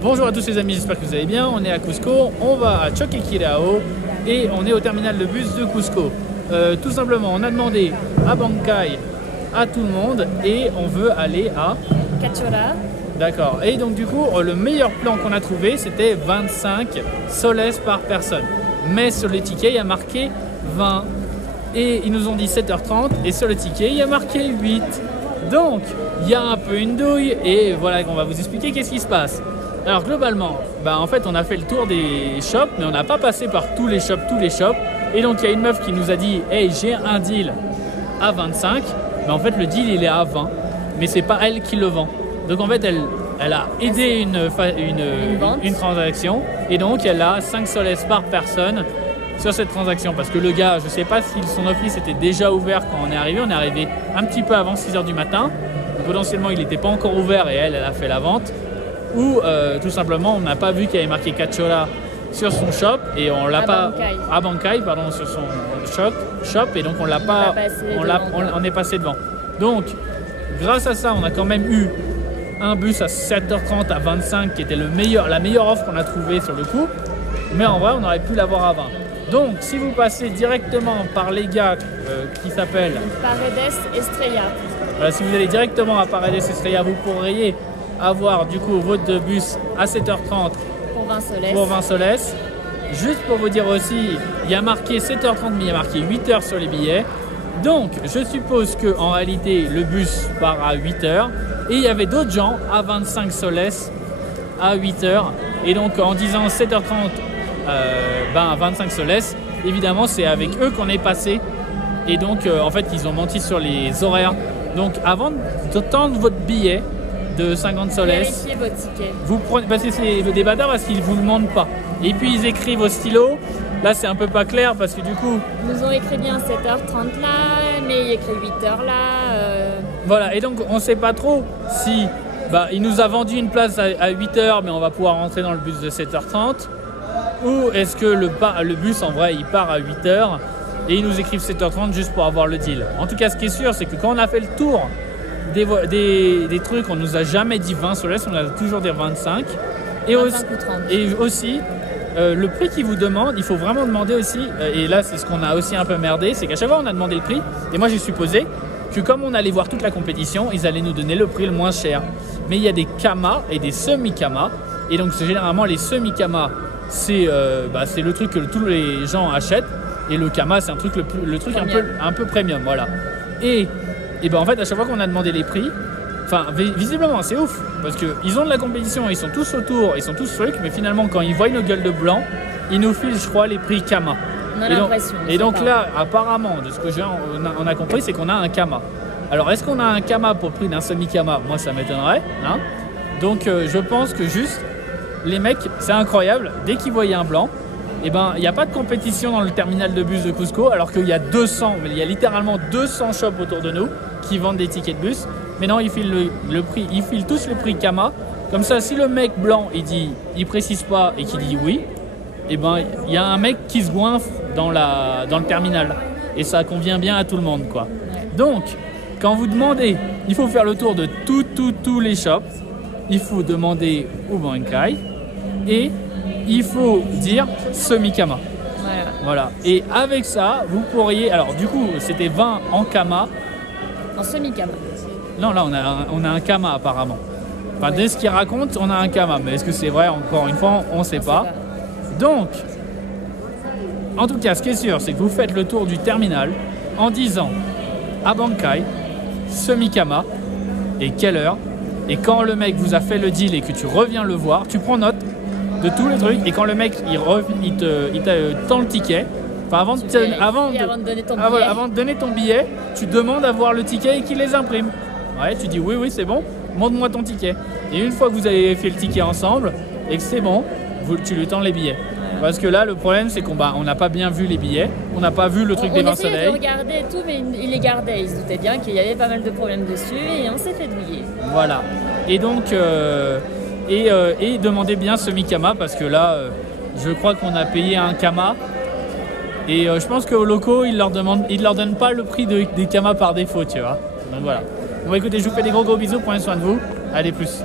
Bonjour à tous les amis, j'espère que vous allez bien. On est à Cusco, on va à Choquequirao et on est au terminal de bus de Cusco. Tout simplement, on a demandé à Bankai, à tout le monde, et on veut aller à Cachora. D'accord. Et donc du coup, le meilleur plan qu'on a trouvé, c'était 25 soles par personne. Mais sur les tickets, il y a marqué 20. Et ils nous ont dit 7h30 et sur le ticket, il y a marqué 8. Donc, il y a un peu une douille et voilà qu'on va vous expliquer qu'est-ce qui se passe. Alors globalement, en fait, on a fait le tour des shops, mais on n'a pas passé par tous les shops. Et donc, il y a une meuf qui nous a dit « Hey, j'ai un deal à 25 ». Mais en fait, le deal, il est à 20. Mais c'est pas elle qui le vend. Donc en fait, elle a aidé une transaction. Et donc, elle a 5 soles par personne sur cette transaction. Parce que le gars, je ne sais pas si son office était déjà ouvert quand on est arrivé. On est arrivé un petit peu avant 6h du matin. Donc, potentiellement, il n'était pas encore ouvert et elle a fait la vente. Ou tout simplement, on n'a pas vu qu'il y avait marqué Cachora sur son shop et on l'a pas à Bankai, pardon, sur son shop et donc on l'a pas, on est passé devant. Donc, grâce à ça, on a quand même eu un bus à 7h30 à 25 qui était la meilleure offre qu'on a trouvée sur le coup. Mais en vrai, on aurait pu l'avoir à 20. Donc, si vous passez directement par les gars qui s'appellent Paredes Estrella. Voilà, si vous allez directement à Paredes Estrella, vous pourriez avoir du coup votre bus à 7h30 pour 20 soles. Juste pour vous dire aussi, il y a marqué 7h30 mais il y a marqué 8h sur les billets. Donc je suppose qu'en réalité le bus part à 8h et il y avait d'autres gens à 25 soles à 8h. Et donc en disant 7h30 à 25 soles, évidemment c'est avec eux qu'on est passé. Et donc en fait ils ont menti sur les horaires. Donc avant de tendre votre billet de 50 soles, vérifiez votre ticket. Vous prenez, parce que c'est des bâtards parce qu'ils ne vous le demandent pas. Et puis ils écrivent au stylo. Là c'est un peu pas clair parce que du coup ils nous ont écrit bien 7h30 là, mais il écrit 8h là. Voilà, et donc on ne sait pas trop si il nous a vendu une place à 8h mais on va pouvoir rentrer dans le bus de 7h30, ou est-ce que le bus en vrai il part à 8h et ils nous écrivent 7h30 juste pour avoir le deal. En tout cas ce qui est sûr c'est que quand on a fait le tour des trucs, on nous a jamais dit 20 soles, on a toujours dit 25. Et 25 aussi le prix qu'ils vous demandent, il faut vraiment demander aussi, et là c'est ce qu'on a aussi un peu merdé, c'est qu'à chaque fois on a demandé le prix, et moi j'ai supposé que comme on allait voir toute la compétition, ils allaient nous donner le prix le moins cher. Mais il y a des kamas et des semi-kamas, et donc généralement les semi-kamas c'est le truc que tous les gens achètent, et le kama c'est un truc le truc un peu premium, voilà. Et en fait à chaque fois qu'on a demandé les prix, visiblement c'est ouf parce qu'ils ont de la compétition, ils sont tous autour, ils sont tous trucs, mais finalement quand ils voient nos gueules de blanc, ils nous filent je crois les prix kama. On a l'impression. Et donc là apparemment de ce que on a compris c'est qu'on a un kama. Alors est-ce qu'on a un kama pour le prix d'un semi-kama? Moi ça m'étonnerait, hein. Donc je pense que juste les mecs, c'est incroyable, dès qu'ils voyaient un blanc, il n'y a pas de compétition dans le terminal de bus de Cusco, alors qu'il y a littéralement 200 shops autour de nous qui vendent des tickets de bus. Mais non, ils filent le prix, ils filent tous le prix Kama. Comme ça, si le mec blanc il précise pas et qu'il dit oui, il y a un mec qui se goinfre dans le terminal et ça convient bien à tout le monde, quoi. Ouais. Donc, quand vous demandez, il faut faire le tour de tous les shops. Il faut demander au Bankai et il faut dire semi-kama. Voilà. Et avec ça, vous pourriez... Alors du coup, c'était 20 en kama. En semi-kama. Non, là, on a un kama apparemment. Enfin, dès ce qu'il raconte, on a un kama. Mais est-ce que c'est vrai? Encore une fois, on ne sait pas. Donc, en tout cas, ce qui est sûr, c'est que vous faites le tour du terminal en disant à Bankai, semi-kama et quelle heure. Et quand le mec vous a fait le deal et que tu reviens le voir, tu prends note de tous les trucs, et quand le mec il te tend le ticket, avant de donner ton billet, tu demandes à voir le ticket et qu'il les imprime. Ouais, tu dis oui c'est bon, montre-moi ton ticket. Et une fois que vous avez fait le ticket ensemble et que c'est bon, tu lui tends les billets. Parce que là le problème c'est qu'on n'a pas bien vu les billets, on n'a pas vu le truc des 20 soleils. On essayait de regarder et tout, mais il les gardait, il se doutait bien qu'il y avait pas mal de problèmes dessus et on s'est fait douiller. Voilà. Et donc demandez bien semi-kama parce que là je crois qu'on a payé un kama et je pense qu'aux locaux ils leur donnent pas le prix des kamas par défaut, tu vois. Donc voilà. Bon écoutez, je vous fais des gros bisous, prenez soin de vous, allez plus.